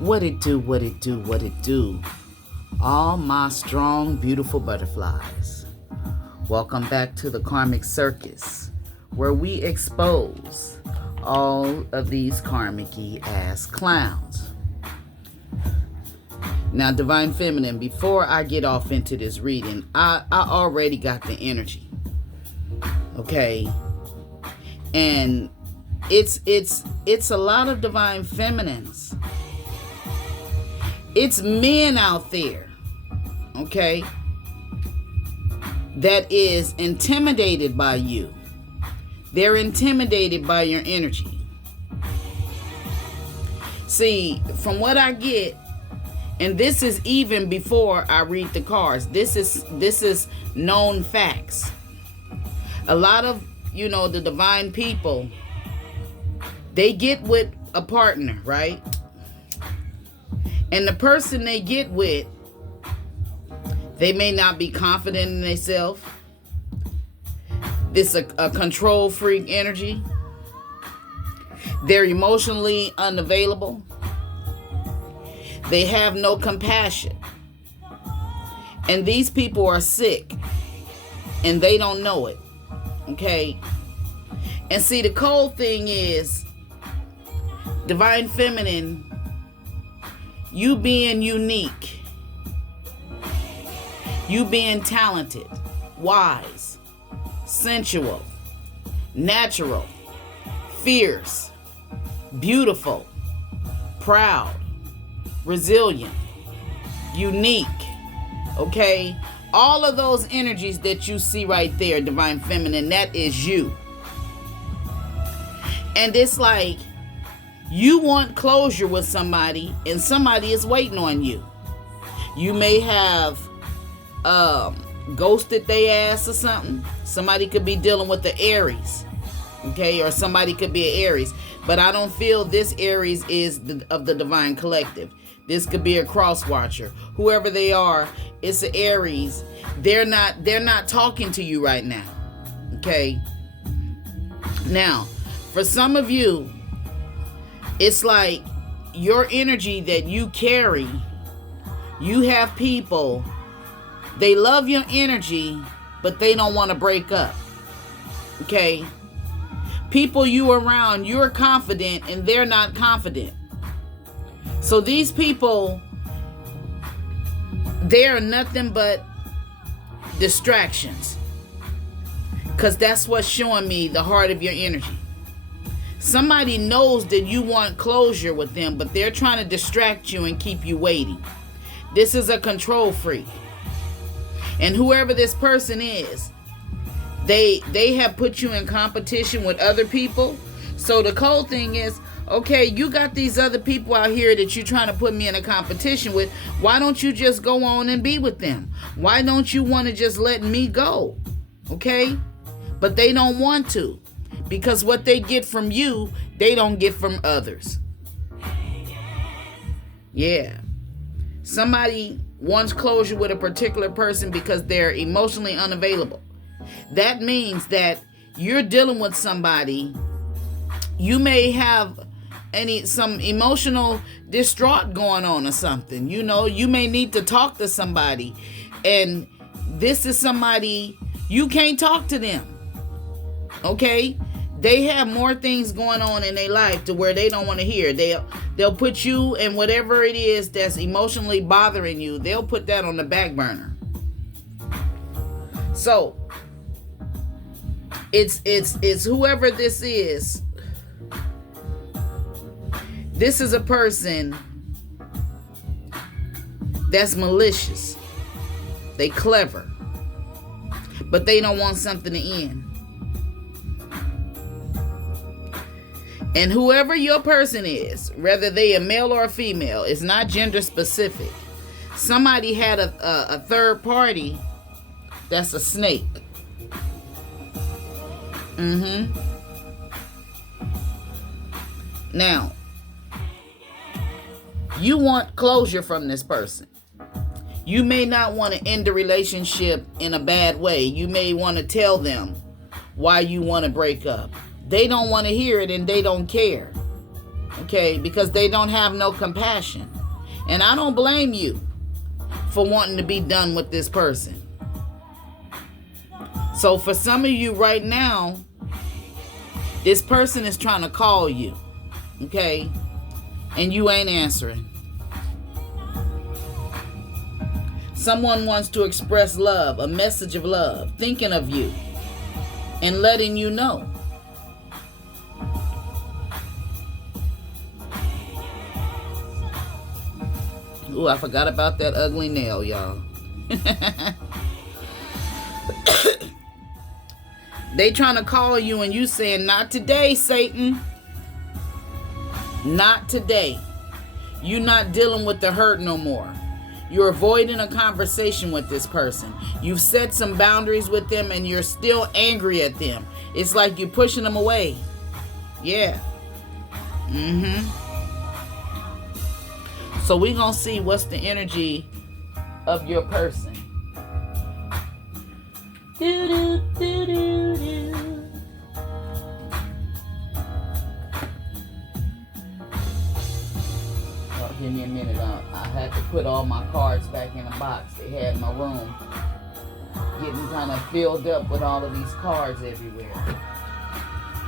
What it do, what it do, what it do. All my strong, beautiful butterflies. Welcome back to the Karmic Circus, where we expose all of these karmic-y ass clowns. Now, Divine Feminine, before I get off into this reading, I already got the energy. Okay? And it's a lot of Divine Feminines. It's men out there, okay, that is intimidated by you. They're intimidated by your energy. See, from what I get, and this is even before I read the cards, this is known facts. A lot of, the divine people, they get with a partner, right? And the person they get with, they may not be confident in themselves. This a control freak energy. They're emotionally unavailable. They have no compassion. And these people are sick. And they don't know it. Okay? And see, the cold thing is, Divine Feminine, you being unique, you being talented, wise, sensual, natural, fierce, beautiful, proud, resilient, unique, okay? All of those energies that you see right there, Divine Feminine, that is you. And it's like, you want closure with somebody, and somebody is waiting on you. You may have ghosted their ass or something. Somebody could be dealing with the Aries, okay? Or somebody could be an Aries. But I don't feel this Aries is of the Divine Collective. This could be a cross watcher. Whoever they are, it's an Aries. They're not talking to you right now, okay? Now, for some of you, it's like your energy that you carry, you have people, they love your energy, but they don't want to break up. Okay? People you around, you're confident and they're not confident. So these people, they're nothing but distractions. Because that's what's showing me the heart of your energy. Somebody knows that you want closure with them, but they're trying to distract you and keep you waiting. This is a control freak. And whoever this person is, they have put you in competition with other people. So the cold thing is, okay, you got these other people out here that you're trying to put me in a competition with. Why don't you just go on and be with them? Why don't you want to just let me go? Okay? But they don't want to. Because what they get from you, they don't get from others. Yeah. Somebody wants closure with a particular person because they're emotionally unavailable. That means that you're dealing with somebody. You may have some emotional distraught going on or something. You may need to talk to somebody. And this is somebody, you can't talk to them. Okay? They have more things going on in their life to where they don't want to hear. They'll put you in whatever it is that's emotionally bothering you. They'll put that on the back burner. So it's whoever this is. This is a person that's malicious. They clever, but they don't want something to end. And whoever your person is, whether they a male or a female, it's not gender specific. Somebody had a third party that's a snake. Now, you want closure from this person. You may not want to end the relationship in a bad way. You may want to tell them why you want to break up. They don't want to hear it and they don't care. Okay, because they don't have no compassion. And I don't blame you for wanting to be done with this person. So for some of you right now, this person is trying to call you, okay? And you ain't answering. Someone wants to express love, a message of love, thinking of you, and letting you know. Ooh, I forgot about that ugly nail, y'all. They trying to call you and you saying, not today, Satan. Not today. You not dealing with the hurt no more. You're avoiding a conversation with this person. You've set some boundaries with them and you're still angry at them. It's like you're pushing them away. Yeah. So we're going to see what's the energy of your person. Do, do, do, do, do. Oh, give me a minute. I had to put all my cards back in a box. They had in my room getting kind of filled up with all of these cards everywhere.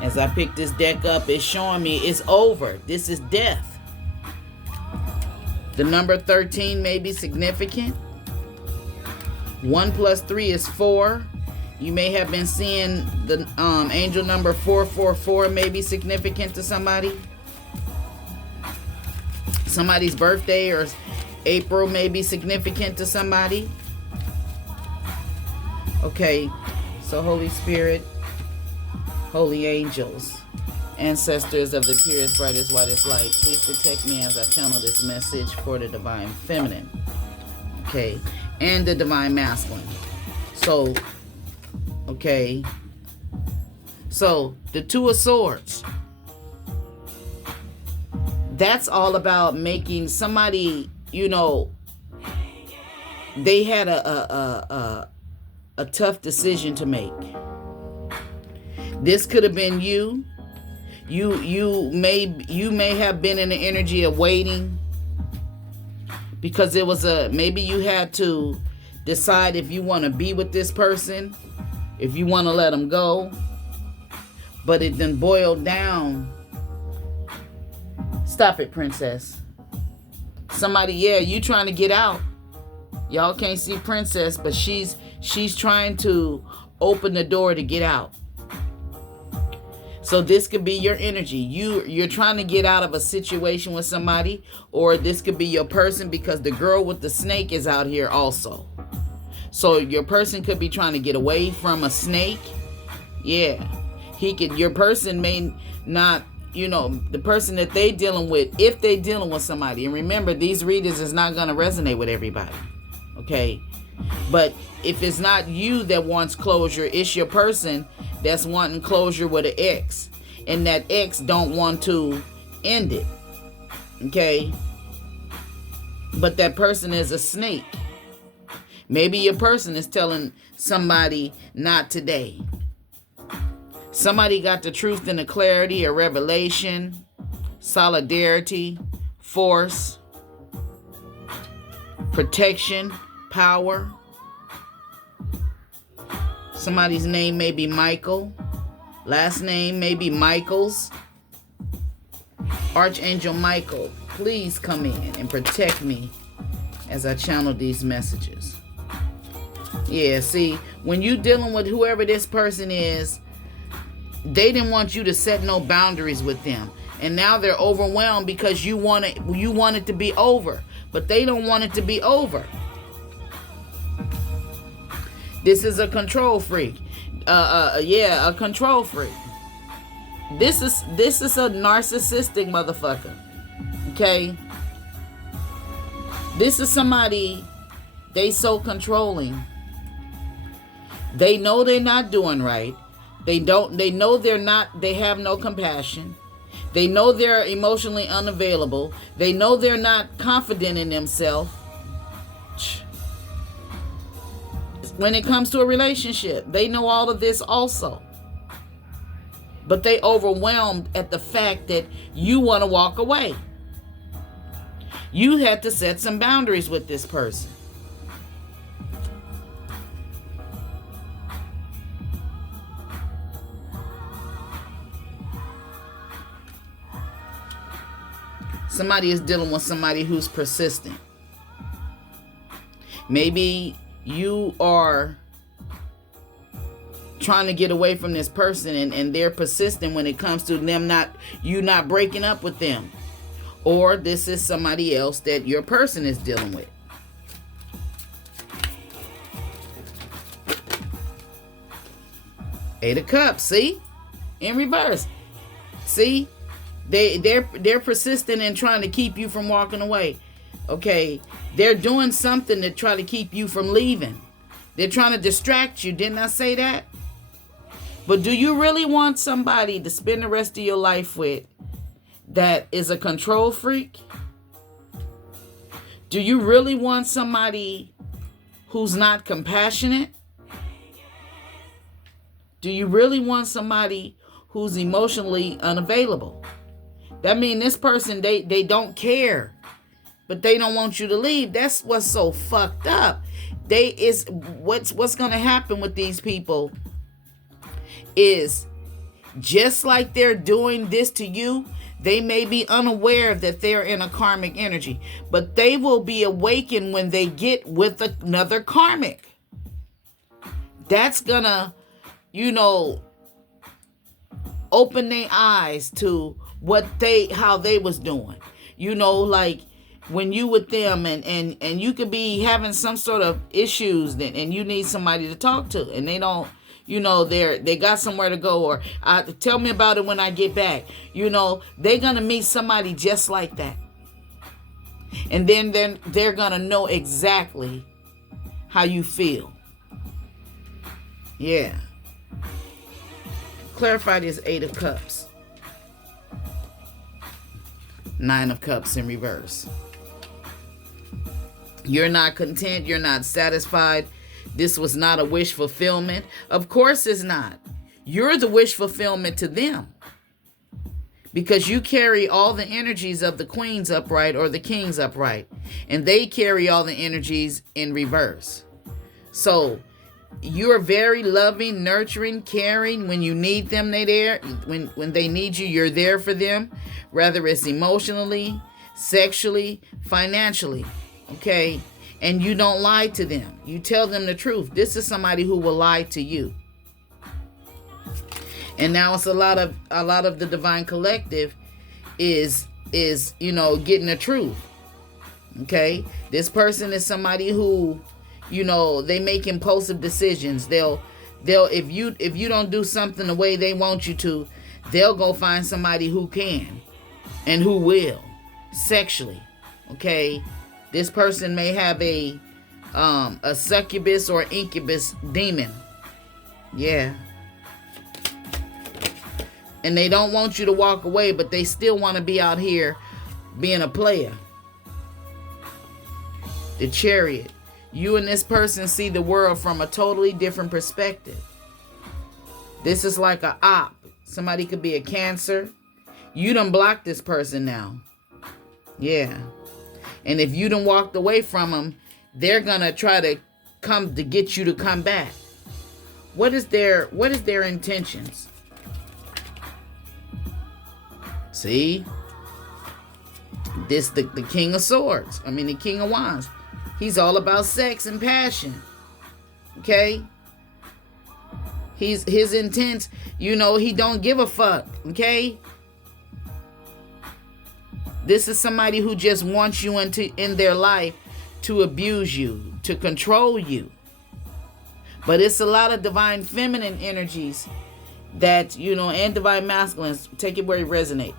As I pick this deck up, it's showing me it's over. This is death. The number 13 may be significant. 1 plus 3 is 4. You may have been seeing the angel number 444 may be significant to somebody. Somebody's birthday or April may be significant to somebody. Okay, so Holy Spirit, holy angels, ancestors of the purest, brightest, whitest light, please protect me as I channel this message for the divine feminine. Okay, and the divine masculine. So, okay. So, the Two of Swords. That's all about making somebody, you know, they had a tough decision to make. This could have been you. You may have been in the energy of waiting because it was maybe you had to decide if you want to be with this person, if you want to let them go, but it then boiled down. Stop it, princess. Somebody, yeah, you trying to get out. Y'all can't see princess, but she's trying to open the door to get out. So this could be your energy. You're trying to get out of a situation with somebody, or this could be your person because the girl with the snake is out here also. So your person could be trying to get away from a snake. Yeah. Your person may not, you know, the person that they dealing with, if they dealing with somebody. And remember, these readers is not going to resonate with everybody. Okay. But if it's not you that wants closure, it's your person that's wanting closure with an ex. And that ex don't want to end it. Okay. But that person is a snake. Maybe your person is telling somebody, not today. Somebody got the truth and the clarity, a revelation, solidarity, force, protection, power. Somebody's name may be Michael. Last name may be Michaels. Archangel Michael, please come in and protect me as I channel these messages. Yeah, see, when you dealing with whoever this person is, they didn't want you to set no boundaries with them. And now they're overwhelmed because you want it to be over. But they don't want it to be over. This is a control freak. A control freak. This is a narcissistic motherfucker. Okay? This is somebody, they so controlling. They know they're not doing right. They know they have no compassion. They know they're emotionally unavailable. They know they're not confident in themselves. When it comes to a relationship, they know all of this also. but they overwhelmed at the fact that you want to walk away. You had to set some boundaries with this person. Somebody is dealing with somebody who's persistent. Maybe you are trying to get away from this person and they're persistent when it comes to them not breaking up with them. Or this is somebody else that your person is dealing with. Eight of Cups, see? In reverse. See? They're persistent in trying to keep you from walking away. Okay? They're doing something to try to keep you from leaving. They're trying to distract you. Didn't I say that? But do you really want somebody to spend the rest of your life with that is a control freak? Do you really want somebody who's not compassionate? Do you really want somebody who's emotionally unavailable? That means this person, they don't care, but they don't want you to leave. That's what's so fucked up. What's going to happen with these people is just like they're doing this to you, they may be unaware that they're in a karmic energy, but they will be awakened when they get with another karmic. That's gonna, open their eyes to how they was doing. Like when you with them and you could be having some sort of issues and you need somebody to talk to and they don't, they got somewhere to go, or tell me about it when I get back. They're going to meet somebody just like that. And then they're going to know exactly how you feel. Yeah. Clarify this Eight of Cups. Nine of Cups in reverse. You're not content. You're not satisfied. This was not a wish fulfillment. Of course it's not. You're the wish fulfillment to them. Because you carry all the energies of the Queen's upright or the King's upright. And they carry all the energies in reverse. So you're very loving, nurturing, caring. When you need them, they're there. When they need you, you're there for them. Whether it's emotionally, sexually, financially. Okay? And you don't lie to them. You tell them the truth. This is somebody who will lie to you. And now it's a lot of the divine collective is getting the truth. Okay? This person is somebody who, they make impulsive decisions. They'll if you don't do something the way they want you to, they'll go find somebody who can and who will sexually. Okay? This person may have a succubus or incubus demon. Yeah. And they don't want you to walk away, but they still want to be out here being a player. The Chariot. You and this person see the world from a totally different perspective. This is like a op. Somebody could be a Cancer. You done blocked this person now. Yeah. And if you done walked away from them, they're gonna try to come to get you to come back. What is their intentions? See? This the King of Swords. The King of Wands. He's all about sex and passion. Okay? His intent, he don't give a fuck. Okay? This is somebody who just wants you in their life to abuse you, to control you. But it's a lot of divine feminine energies that, and divine masculines, take it where it resonates,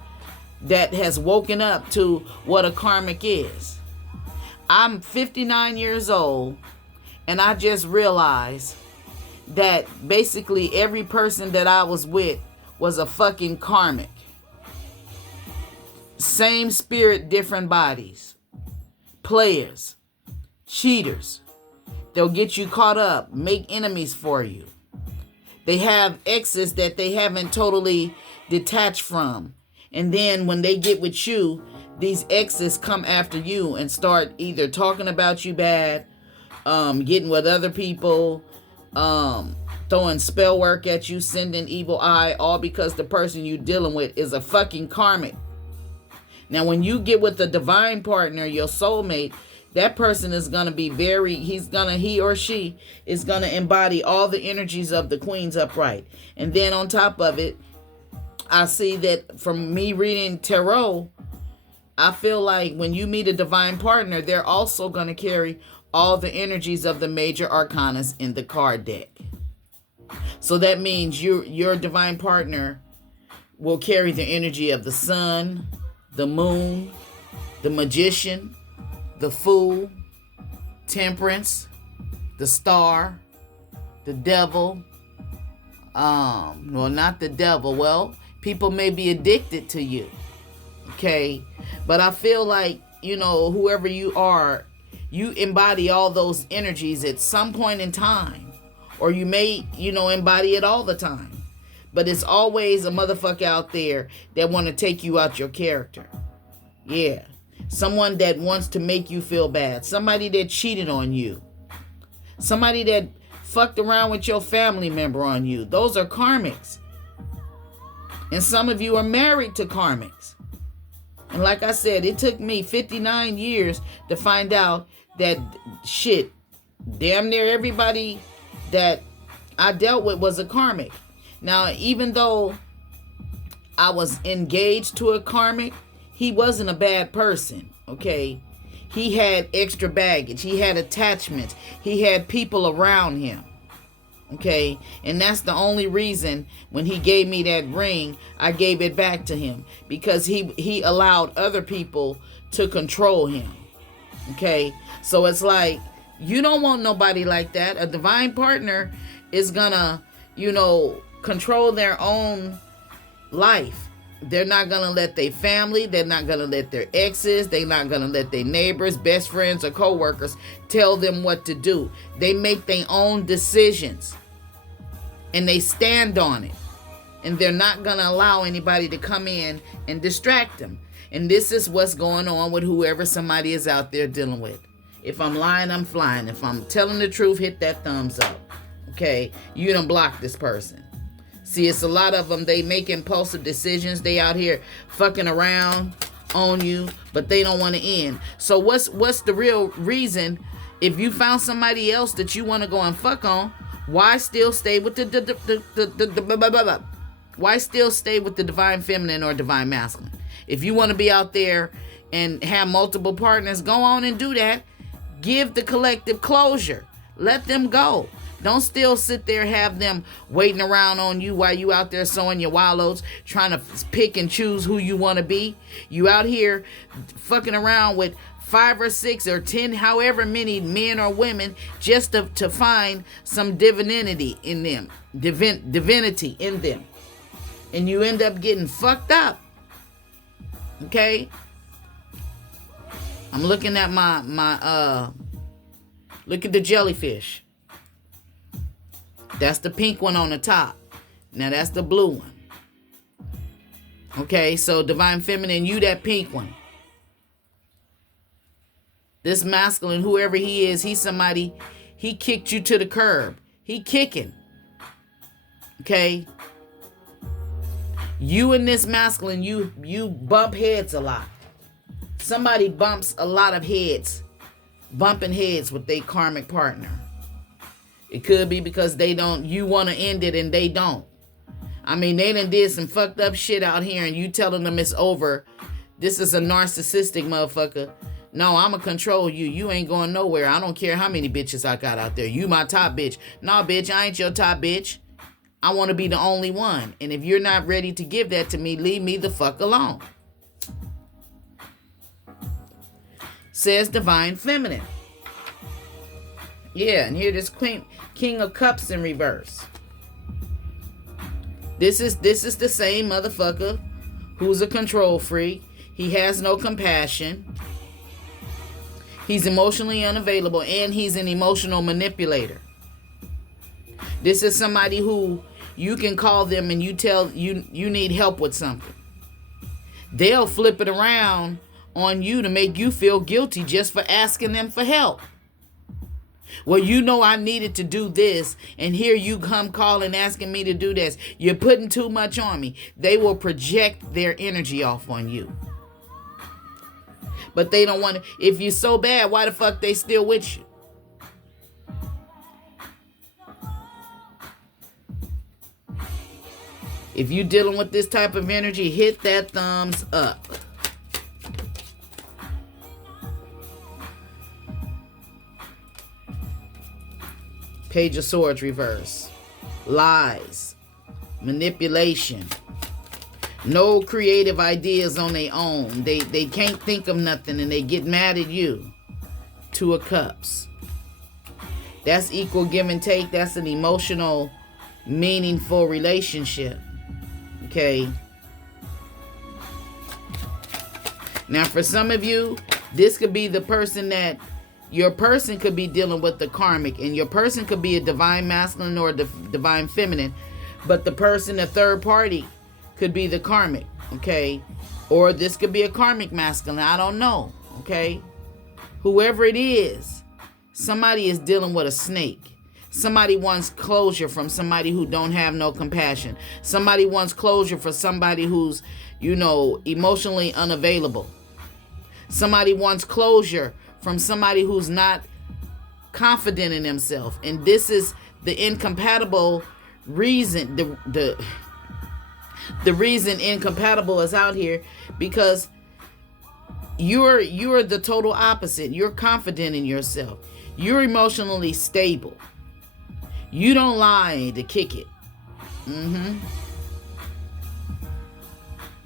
that has woken up to what a karmic is. I'm 59 years old, and I just realized that basically every person that I was with was a fucking karmic. Same spirit, different bodies. Players. Cheaters. They'll get you caught up. Make enemies for you. They have exes that they haven't totally detached from. And then when they get with you, these exes come after you and start either talking about you bad, getting with other people, throwing spell work at you, sending evil eye, all because the person you're dealing with is a fucking karmic. Now, when you get with the divine partner, your soulmate, that person is going to be he or she is going to embody all the energies of the Queen's upright. And then on top of it, I see that from me reading tarot, I feel like when you meet a divine partner, they're also going to carry all the energies of the major arcanas in the card deck. So that means your divine partner will carry the energy of the sun, the moon, the magician, the fool, temperance, the star, the devil. Well, not the devil. Well, people may be addicted to you. Okay. But I feel like, whoever you are, you embody all those energies at some point in time. Or you may, embody it all the time. But it's always a motherfucker out there that want to take you out your character. Yeah. Someone that wants to make you feel bad. Somebody that cheated on you. Somebody that fucked around with your family member on you. Those are karmics. And some of you are married to karmics. And like I said, it took me 59 years to find out that damn near everybody that I dealt with was a karmic. Now, even though I was engaged to a karmic, he wasn't a bad person, okay? He had extra baggage. He had attachments. He had people around him, okay? And that's the only reason when he gave me that ring, I gave it back to him. Because he allowed other people to control him, okay? So it's like, you don't want nobody like that. A divine partner is gonna, control their own life. They're not going to let their family, they're not going to let their exes, they're not going to let their neighbors, best friends, or co-workers tell them what to do. They make their own decisions and they stand on it. And they're not going to allow anybody to come in and distract them. And this is what's going on with whoever somebody is out there dealing with. If I'm lying, I'm flying. If I'm telling the truth, hit that thumbs up. Okay? You done block this person. See, it's a lot of them. They make impulsive decisions. They out here fucking around on you, but they don't want to end. So what's the real reason? If you found somebody else that you want to go and fuck on, why still stay with why still stay with the divine feminine or divine masculine? If you want to be out there and have multiple partners, go on and do that. Give the collective closure. Let them go. Don't still sit there, have them waiting around on you while you out there sowing your wallows, trying to pick and choose who you want to be. You out here fucking around with 5 or 6 or 10, however many men or women, just to find some divinity in them, divinity in them. And you end up getting fucked up. Okay? I'm looking at look at the jellyfish. That's the pink one on the top. Now that's the blue one. Okay, so divine feminine, you that pink one. This masculine, whoever he is, he's somebody, he kicked you to the curb. He kicking. Okay? You and this masculine, you bump heads a lot. Somebody bumps a lot of heads. Bumping heads with their karmic partner. It could be because you want to end it and they don't. I mean, they done did some fucked up shit out here and you telling them it's over. This is a narcissistic motherfucker. No, I'ma control you. You ain't going nowhere. I don't care how many bitches I got out there. You my top bitch. No, bitch, I ain't your top bitch. I want to be the only one. And if you're not ready to give that to me, leave me the fuck alone. Says divine feminine. Yeah, and here this King of Cups in reverse. This is the same motherfucker who's a control freak. He has no compassion. He's emotionally unavailable and he's an emotional manipulator. This is somebody who You can call them and you tell you need help with something. They'll flip it around on you to make you feel guilty just for asking them for help. Well, you know I needed to do this, and here you come calling asking me to do this. You're putting too much on me. They will project their energy off on you. But they don't want to. If you're so bad, why the fuck they still with you? If you're dealing with this type of energy, hit that thumbs up. Page of Swords reverse. Lies. Manipulation. No creative ideas on their own. They can't think of nothing and they get mad at you. Two of Cups. That's equal give and take. That's an emotional, meaningful relationship. Okay. Now for some of you, this could be the person that your person could be dealing with the karmic, and your person could be a divine masculine or a divine feminine, but the person, the third party, could be the karmic, okay? Or this could be a karmic masculine, I don't know, okay? Whoever it is, somebody is dealing with a snake. Somebody wants closure from somebody who don't have no compassion. Somebody wants closure for somebody who's, emotionally unavailable. Somebody wants closure from somebody who's not confident in themselves. And this is the incompatible reason. The reason incompatible is out here because you're the total opposite. You're confident in yourself. You're emotionally stable. You don't lie to kick it.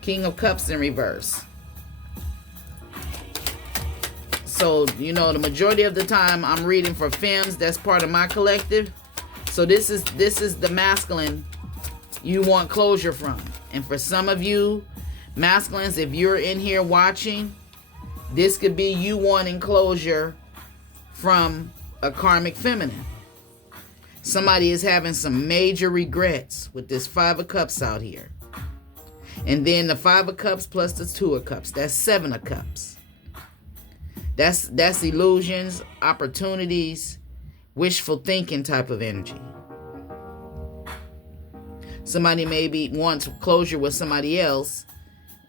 King of Cups in reverse. So, the majority of the time I'm reading for femmes. That's part of my collective. So this is the masculine you want closure from. And for some of you masculines, if you're in here watching, this could be you wanting closure from a karmic feminine. Somebody is having some major regrets with this Five of Cups out here. And then the Five of Cups plus the Two of Cups. That's Seven of Cups. That's illusions, opportunities, wishful thinking type of energy. Somebody maybe wants closure with somebody else,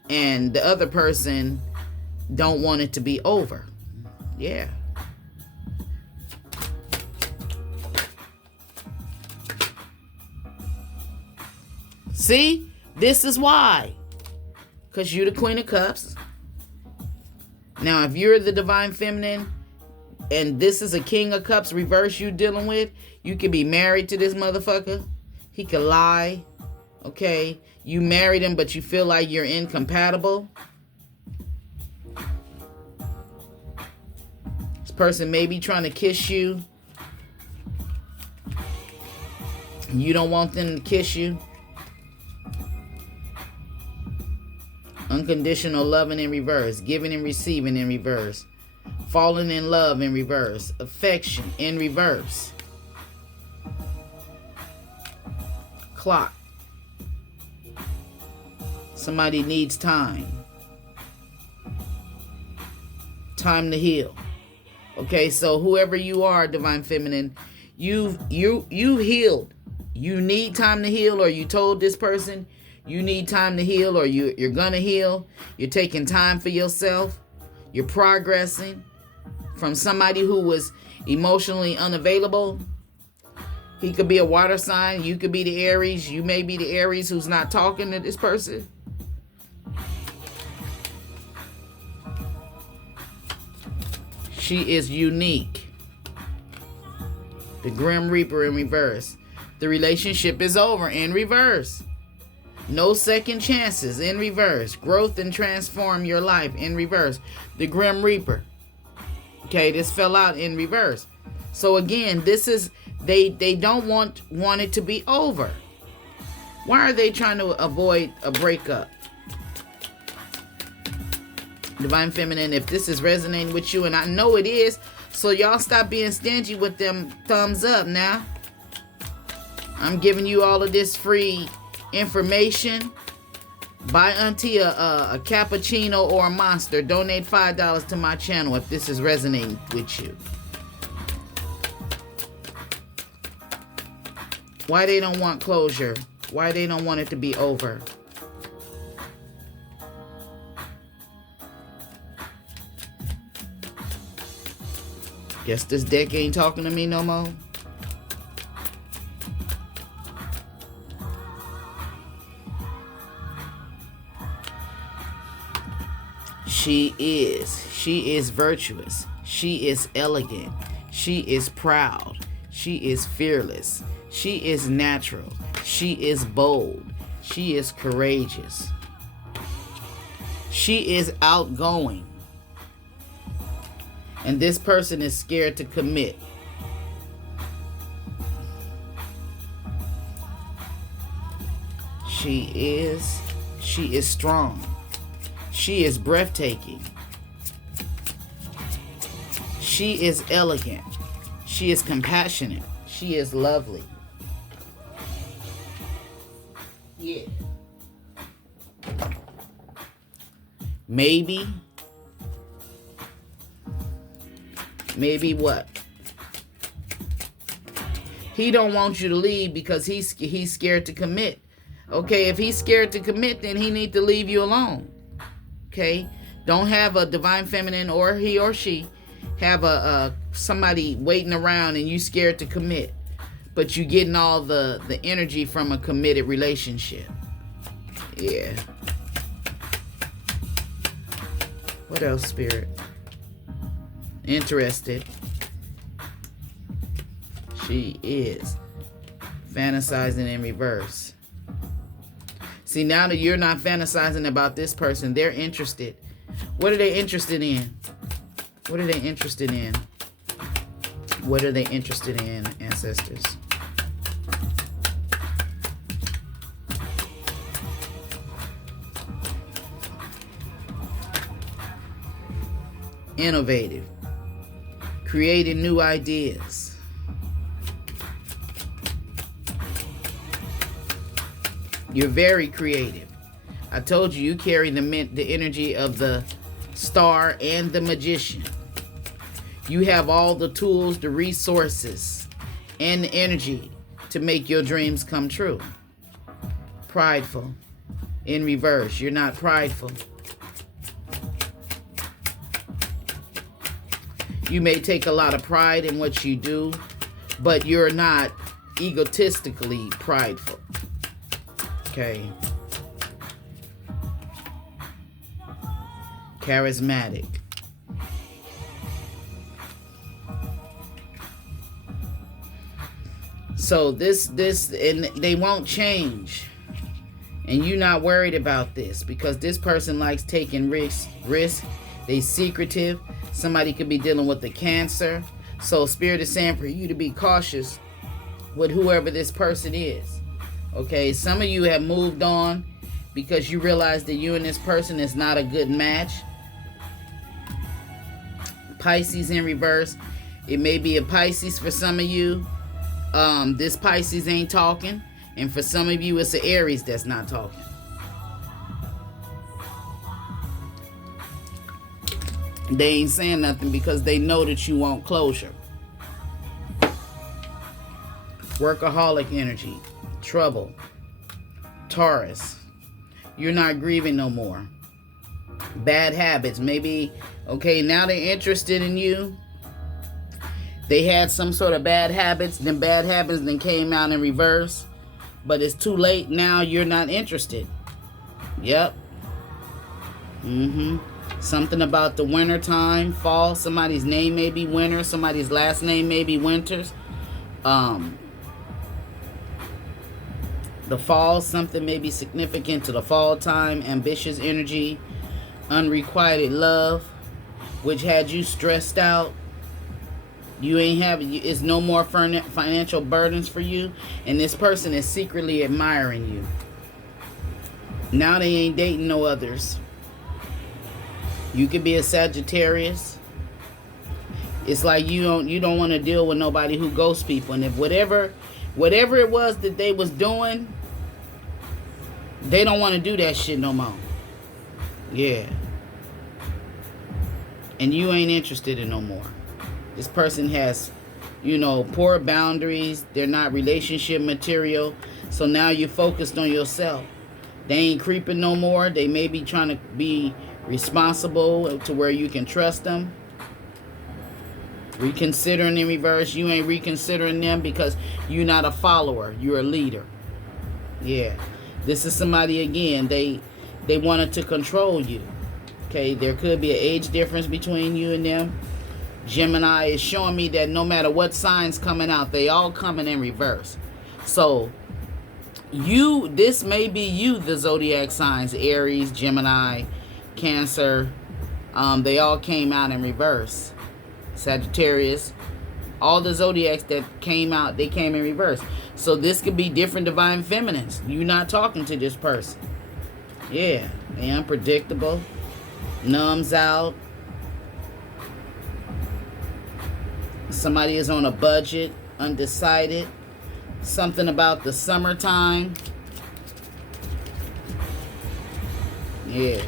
and the other person don't want it to be over. Yeah. See? This is why. Because you're the Queen of Cups. Now, if you're the Divine Feminine, and this is a King of Cups reverse you dealing with, you could be married to this motherfucker. He could lie. Okay? You married him, but you feel like you're incompatible. This person may be trying to kiss you. You don't want them to kiss you. Unconditional loving in reverse. Giving and receiving in reverse. Falling in love in reverse. Affection in reverse. Clock. Somebody needs time. Time to heal. Okay, so whoever you are, Divine Feminine, you've healed. You need time to heal, or you told this person you need time to heal, or you're gonna heal. You're taking time for yourself. You're progressing from somebody who was emotionally unavailable. He could be a water sign. You could be the Aries. You may be the Aries who's not talking to this person. She is unique. The Grim Reaper in reverse. The relationship is over in reverse. No second chances in reverse. Growth and transform your life in reverse. The Grim Reaper. Okay, this fell out in reverse. So again, this is they don't want it to be over. Why are they trying to avoid a breakup? Divine Feminine, if this is resonating with you, and I know it is, so y'all stop being stingy with them thumbs up now. I'm giving you all of this free information. Buy auntie a cappuccino or a Monster. Donate $5 to my channel if this is resonating with you. Why they don't want closure? Why they don't want it to be over? Guess this deck ain't talking to me no more. She is virtuous. She is elegant. She is proud. She is fearless. She is natural. She is bold. She is courageous. She is outgoing. And this person is scared to commit. She is strong. She is breathtaking. She is elegant. She is compassionate. She is lovely. Yeah. Maybe what? He don't want you to leave because he's scared to commit. Okay, if he's scared to commit, then he need to leave you alone. Okay? Don't have a divine feminine, or he or she have a somebody waiting around and you scared to commit, but you getting all the energy from a committed relationship. Yeah. What else, Spirit? Interested. She is fantasizing in reverse. See, now that you're not fantasizing about this person, they're interested. What are they interested in? What are they interested in? What are they interested in, ancestors? Innovative. Creating new ideas. You're very creative. I told you, you carry the energy of the Star and the Magician. You have all the tools, the resources, and the energy to make your dreams come true. Prideful. In reverse, you're not prideful. You may take a lot of pride in what you do, but you're not egotistically prideful. Okay. Charismatic. So this, and they won't change. And you're not worried about this because this person likes taking risks. They secretive. Somebody could be dealing with the cancer. So Spirit is saying for you to be cautious with whoever this person is. Okay, some of you have moved on because you realize that you and this person is not a good match. Pisces in reverse. It may be a Pisces for some of you. This Pisces ain't talking. And for some of you, it's an Aries that's not talking. They ain't saying nothing because they know that you want closure. Workaholic energy. Trouble. Taurus. You're not grieving no more. Bad habits. Maybe, okay, now they're interested in you. They had some sort of bad habits. Then bad habits then came out in reverse. But it's too late. Now you're not interested. Yep. Something about the winter time, fall. Somebody's name may be Winter. Somebody's last name may be Winters. The fall, something may be significant to the fall time. Ambitious energy. Unrequited love, which had you stressed out. You ain't having, it's no more financial burdens for you. And this person is secretly admiring you. Now they ain't dating no others. You could be a Sagittarius. It's like you don't want to deal with nobody who ghosts people. And if whatever Whatever it was that they was doing, they don't want to do that shit no more. Yeah. And you ain't interested in no more. This person has, poor boundaries. They're not relationship material. So now you're focused on yourself. They ain't creeping no more. They may be trying to be responsible to where you can trust them. Reconsidering in reverse. You ain't reconsidering them because you're not a follower. You're a leader. Yeah. This is somebody, again, they wanted to control you. Okay, there could be an age difference between you and them. Gemini is showing me that no matter what signs coming out, they all coming in reverse. So this may be you, the zodiac signs, Aries, Gemini, Cancer. They all came out in reverse. Sagittarius, all the zodiacs that came out, they came in reverse. So this could be different divine feminines. You're not talking to this person. Yeah, they unpredictable, numbs out. Somebody is on a budget, undecided. Something about the summertime. Yeah.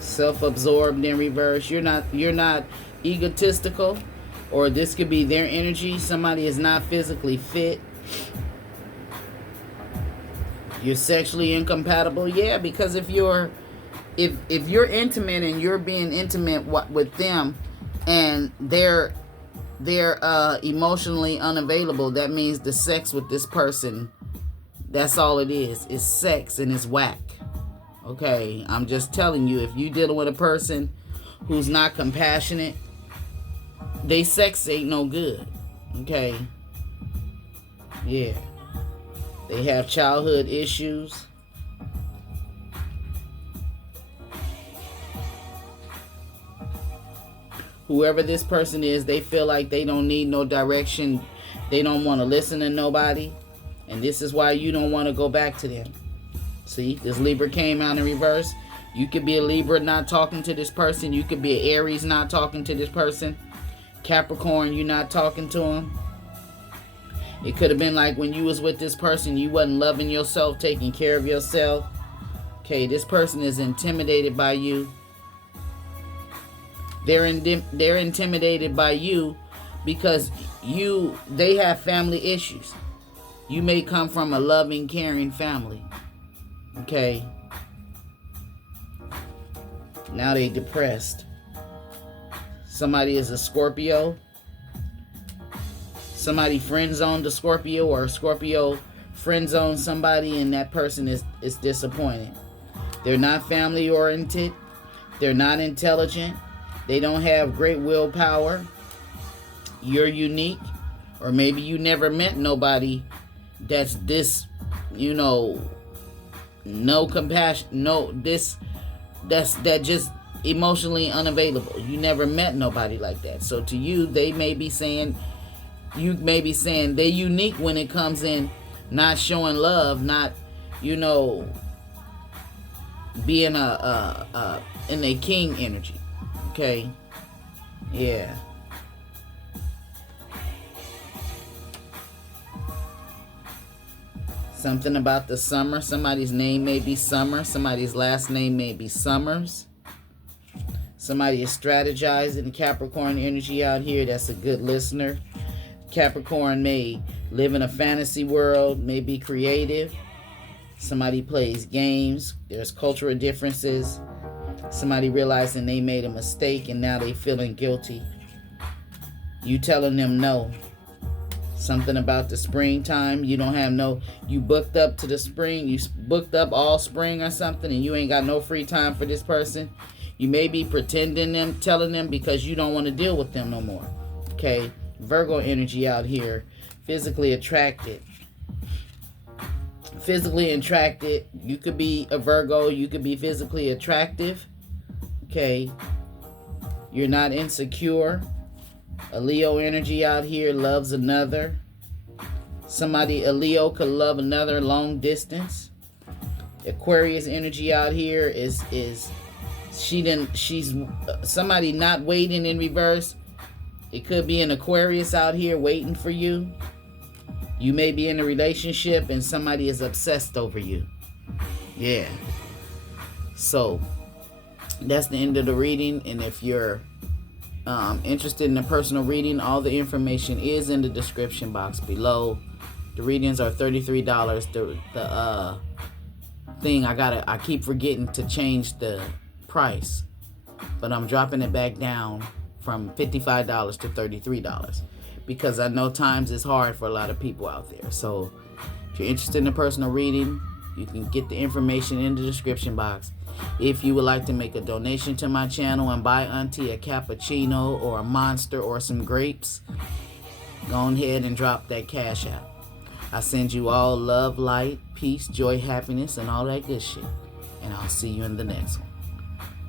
Self-absorbed in reverse. You're not egotistical, or this could be their energy. Somebody is not physically fit. You're sexually incompatible. Yeah, because if you're intimate and you're being intimate with them, and they're emotionally unavailable, that means the sex with this person, that's all it is. It's sex and it's whack. Okay, I'm just telling you, if you're dealing with a person who's not compassionate, they sex ain't no good. Okay. Yeah. They have childhood issues. Whoever this person is, they feel like they don't need no direction. They don't want to listen to nobody. And this is why you don't want to go back to them. See, this Libra came out in reverse. You could be a Libra not talking to this person. You could be an Aries not talking to this person. Capricorn, you're not talking to him. It could have been like when you was with this person, you wasn't loving yourself, taking care of yourself. Okay, this person is intimidated by you. They're intimidated by you because they have family issues. You may come from a loving, caring family. Okay. Now they depressed. Somebody is a Scorpio. Somebody friend zoned a Scorpio, or a Scorpio friend zoned somebody, and that person is disappointed. They're not family oriented. They're not intelligent. They don't have great willpower. You're unique. Or maybe you never met nobody that's this, no compassion, that just emotionally unavailable. You never met nobody like that. So to you, you may be saying they're unique when it comes in not showing love, not, being in a king energy. Okay. Yeah. Something about the summer. Somebody's name may be Summer. Somebody's last name may be Summers. Somebody is strategizing. Capricorn energy out here. That's a good listener. Capricorn may live in a fantasy world, may be creative. Somebody plays games. There's cultural differences. Somebody realizing they made a mistake and now they feeling guilty. You telling them no. Something about the springtime. You booked up to the spring. You booked up all spring or something, and you ain't got no free time for this person. You may be telling them because you don't want to deal with them no more. Okay. Virgo energy out here. Physically attracted. You could be a Virgo. You could be physically attractive. Okay. You're not insecure. A Leo energy out here loves another. A Leo could love another long distance. Aquarius energy out here is she's somebody not waiting in reverse. It could be an Aquarius out here waiting for you. You may be in a relationship and somebody is obsessed over you. Yeah. So that's the end of the reading. And if you're interested in a personal reading, all the information is in the description box below. The readings are $33. The thing I keep forgetting to change the price, but I'm dropping it back down from $55 to $33 because I know times is hard for a lot of people out there. So if you're interested in a personal reading, you can get the information in the description box. If you would like to make a donation to my channel and buy Auntie a cappuccino or a Monster or some grapes, go ahead and drop that cash out. I send you all love, light, peace, joy, happiness, and all that good shit. And I'll see you in the next one.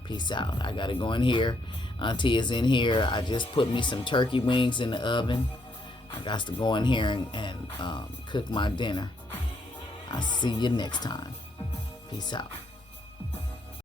Peace out. I gotta go in here. Auntie is in here. I just put me some turkey wings in the oven. I got to go in here and cook my dinner. I'll see you next time. Peace out.